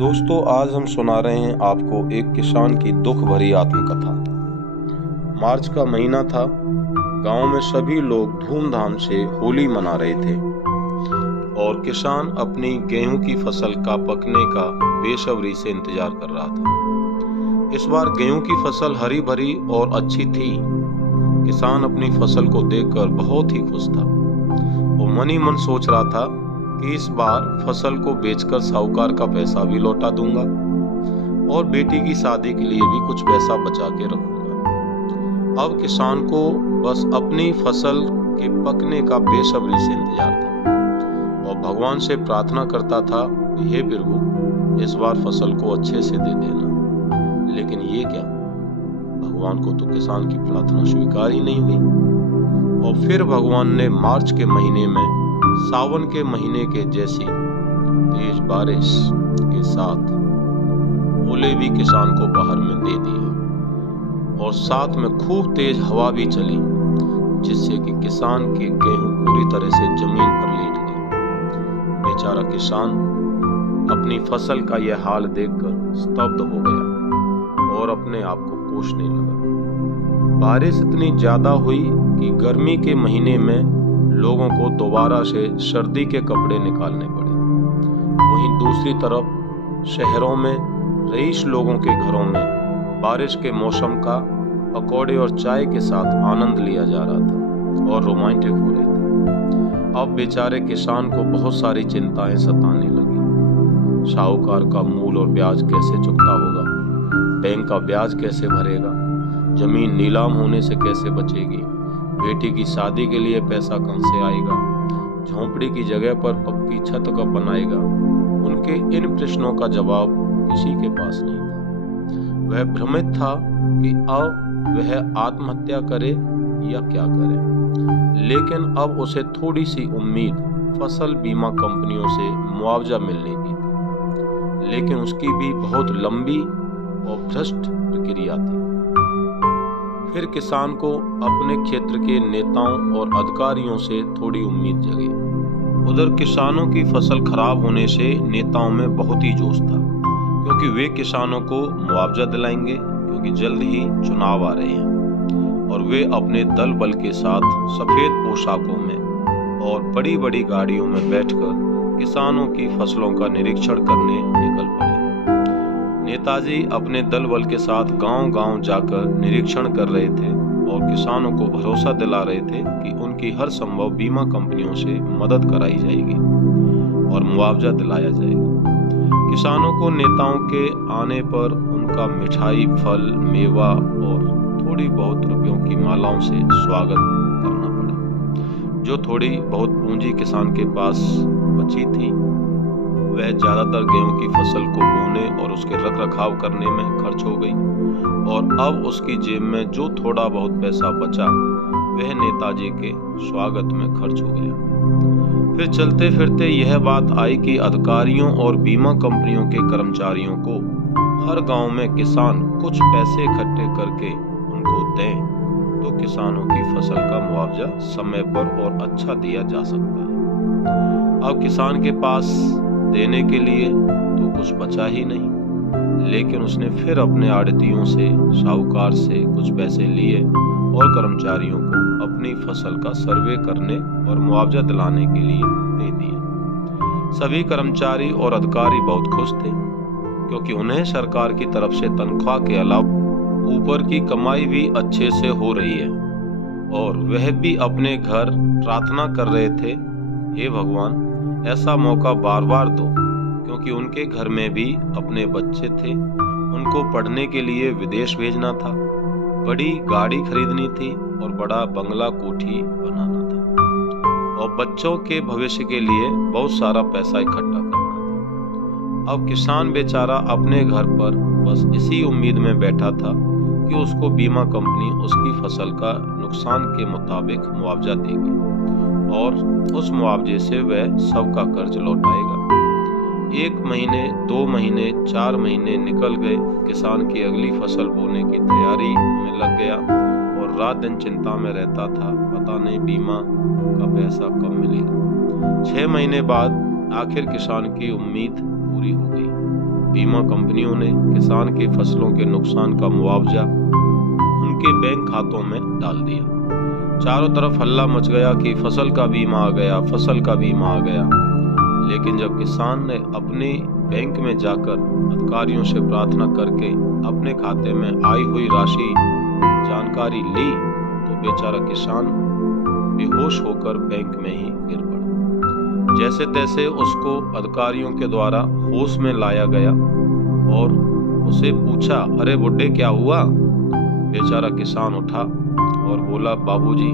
दोस्तों, आज हम सुना रहे हैं आपको एक किसान की दुख भरी आत्मकथा। मार्च का महीना था। गांव में सभी लोग धूमधाम से होली मना रहे थे और किसान अपनी गेहूं की फसल का पकने का बेसब्री से इंतजार कर रहा था। इस बार गेहूं की फसल हरी भरी और अच्छी थी। किसान अपनी फसल को देखकर बहुत ही खुश था। वो मन ही मन सोच रहा था कि इस बार फसल को बेचकर साहूकार का पैसा भी लौटा दूंगा और बेटी की शादी के लिए भी कुछ पैसा बचा के रखूंगा। अब किसान को बस अपनी फसल के पकने का बेसब्री से इंतजार था और भगवान से प्रार्थना करता था कि हे प्रभु, इस बार फसल को अच्छे से दे देना। लेकिन ये क्या, भगवान को तो किसान की प्रार्थना स्वीकार ही नहीं हुई। और फिर भगवान ने मार्च के महीने में सावन के महीने के जैसी तेज बारिश के साथ ओले भी किसान को बाहर में दे दिए और साथ में खूब तेज हवा भी चली, जिससे कि किसान के गेहूं पूरी तरह से जमीन पर लेट गए। बेचारा किसान अपनी फसल का यह हाल देखकर स्तब्ध हो गया और अपने आप को कोसने लगा। बारिश इतनी ज्यादा हुई कि गर्मी के महीने में लोगों को दोबारा से सर्दी के कपड़े निकालने पड़े। वहीं दूसरी तरफ शहरों में रईस लोगों के घरों में बारिश के मौसम का पकौड़े और चाय के साथ आनंद लिया जा रहा था और रोमांटिक हो रहे थे। अब बेचारे किसान को बहुत सारी चिंताएं सताने लगी। साहूकार का मूल और ब्याज कैसे चुकता होगा, बैंक का ब्याज कैसे भरेगा, जमीन नीलाम होने से कैसे बचेगी, बेटी की शादी के लिए पैसा कहां से आएगा, झोंपड़ी की जगह पर पक्की छत कब बनाएगा। उनके इन प्रश्नों का जवाब किसी के पास नहीं था। वह भ्रमित था कि अब वह आत्महत्या करे या क्या करे। लेकिन अब उसे थोड़ी सी उम्मीद फसल बीमा कंपनियों से मुआवजा मिलने की थी, लेकिन उसकी भी बहुत लंबी और भ्रष्ट प्रक्रिया थी। फिर किसान को अपने क्षेत्र के नेताओं और अधिकारियों से थोड़ी उम्मीद जगी। उधर किसानों की फसल खराब होने से नेताओं में बहुत ही जोश था, क्योंकि वे किसानों को मुआवजा दिलाएंगे, क्योंकि जल्द ही चुनाव आ रहे हैं। और वे अपने दल बल के साथ सफेद पोशाकों में और बड़ी बड़ी गाड़ियों में बैठकर किसानों की फसलों का निरीक्षण करने निकल पड़े। नेताजी अपने दल बल के साथ गांव-गांव जाकर निरीक्षण कर रहे थे और किसानों को भरोसा दिला रहे थे कि उनकी हर संभव बीमा कंपनियों से मदद कराई जाएगी और मुआवजा दिलाया जाएगा। किसानों को नेताओं के आने पर उनका मिठाई, फल, मेवा और थोड़ी बहुत रुपयों की मालाओं से स्वागत करना पड़ा। जो थोड़ी बहुत पूंजी किसान के पास बची थी, वह ज्यादातर गेहूं की फसल को बोने और उसके रखरखाव करने में खर्च हो गई और अब उसकी जेब में जो थोड़ा बहुत पैसा बचा वह नेताजी के स्वागत में खर्च हो गया। फिर चलते फिरते यह बात आई कि अधिकारियों और बीमा कंपनियों के कर्मचारियों को हर गांव में किसान कुछ पैसे इकट्ठे करके उनको दें तो किसानों की फसल का मुआवजा समय पर और अच्छा दिया जा सकता है। अब किसान के पास देने के लिए तो कुछ बचा ही नहीं, लेकिन उसने फिर अपने आड़तियों से, साहूकार से कुछ पैसे लिए और कर्मचारियों को अपनी फसल का सर्वे करने और मुआवजा दिलाने के लिए दे दिए। सभी कर्मचारी और अधिकारी बहुत खुश थे, क्योंकि उन्हें सरकार की तरफ से तनख्वाह के अलावा ऊपर की कमाई भी अच्छे से हो रही है। और वह भी अपने घर प्रार्थना कर रहे थे, हे भगवान, ऐसा मौका बार बार दो, क्योंकि उनके घर में भी अपने बच्चे थे, उनको पढ़ने के लिए विदेश भेजना था, बड़ी गाड़ी खरीदनी थी और बड़ा बंगला कोठी बनाना था और बच्चों के भविष्य के लिए बहुत सारा पैसा इकट्ठा करना था। अब किसान बेचारा अपने घर पर बस इसी उम्मीद में बैठा था कि उसको बीमा कंपनी उसकी फसल का नुकसान के मुताबिक मुआवजा देगी और उस मुआवजे से वह सबका कर्ज लौटाएगा। 1 महीने, 2 महीने, 4 महीने निकल गए। किसान की अगली फसल बोने की तैयारी में लग गया और रात दिन चिंता में रहता था, पता नहीं बीमा का पैसा कब मिलेगा। 6 महीने बाद आखिर किसान की उम्मीद पूरी हो गई। बीमा कंपनियों ने किसान के फसलों के नुकसान का मुआवजा उनके बैंक खातों में डाल दिया। चारों तरफ हल्ला मच गया कि फसल का बीमा आ गया, फसल का बीमा आ गया। लेकिन जब किसान ने अपने बैंक में जाकर अधिकारियों से प्रार्थना करके अपने खाते में आई हुई राशि जानकारी ली तो बेचारा किसान बेहोश होकर बैंक में ही गिर पड़ा। जैसे तैसे उसको अधिकारियों के द्वारा होश में लाया गया और उसे पूछा, अरे बुड्ढे क्या हुआ? बेचारा किसान उठा और बोला, बाबूजी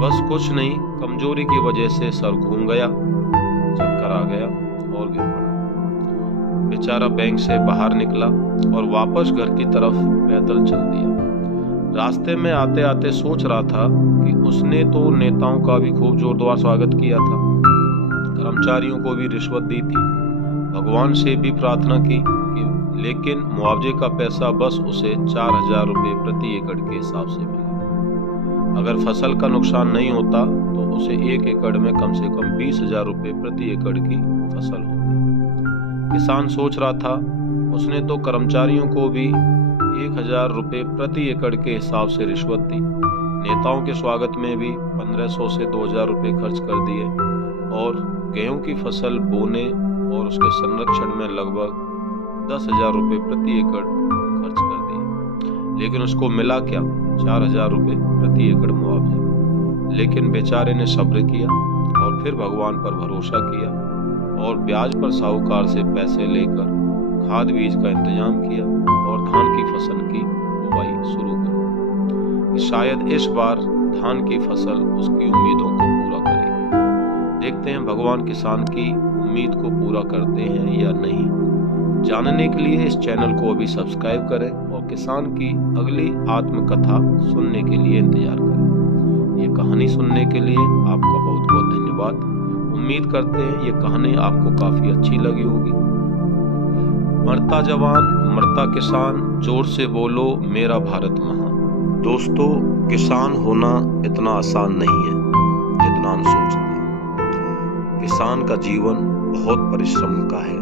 बस कुछ नहीं, कमजोरी की वजह से सर घूम गया, चक्कर आ गया और गिर पड़ा। बेचारा बैंक से बाहर निकला और वापस घर की तरफ पैदल चल दिया। रास्ते में आते आते सोच रहा था कि उसने तो नेताओं का भी खूब जोरदार स्वागत किया था, कर्मचारियों को भी रिश्वत दी थी, भगवान से भी प्रार्थना की लेकिन मुआवजे का पैसा बस उसे 4,000 रुपये प्रति एकड़ के हिसाब से मिला। अगर फसल का नुकसान नहीं होता तो उसे 1 एकड़ में कम से कम 20,000 रुपये प्रति एकड़ की फसल होती। किसान सोच रहा था, उसने तो कर्मचारियों को भी 1,000 रुपये प्रति एकड़ के हिसाब से रिश्वत दी, नेताओं के स्वागत में भी 1,500 से 2,000 रुपये खर्च कर दिए और गेहूं की फसल बोने और उसके संरक्षण में लगभग 10,000 रुपये प्रति एकड़ खर्च कर दिए। लेकिन उसको मिला क्या? 4,000 रुपये प्रति एकड़ मुआवजा। लेकिन बेचारे ने सब्र किया और फिर भगवान पर भरोसा किया और ब्याज पर साहूकार से पैसे लेकर खाद बीज का इंतजाम किया और धान की फसल की बुवाई शुरू कर दी। शायद इस बार धान की फसल उसकी उम्मीदों को पूरा करेगी। देखते हैं भगवान किसान की उम्मीद को पूरा करते हैं या नहीं। जानने के लिए इस चैनल को अभी सब्सक्राइब करें और किसान की अगली आत्मकथा सुनने के लिए इंतजार करें। ये कहानी सुनने के लिए आपका बहुत बहुत धन्यवाद। उम्मीद करते हैं ये कहानी आपको काफी अच्छी लगी होगी। मरता जवान मरता किसान, जोर से बोलो मेरा भारत महान। दोस्तों, किसान होना इतना आसान नहीं है जितना हम सोचते हैं। किसान का जीवन बहुत परिश्रम का है।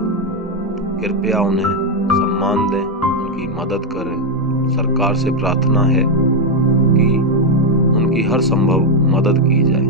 कृपया उन्हें सम्मान दें, उनकी मदद करें। सरकार से प्रार्थना है कि उनकी हर संभव मदद की जाए।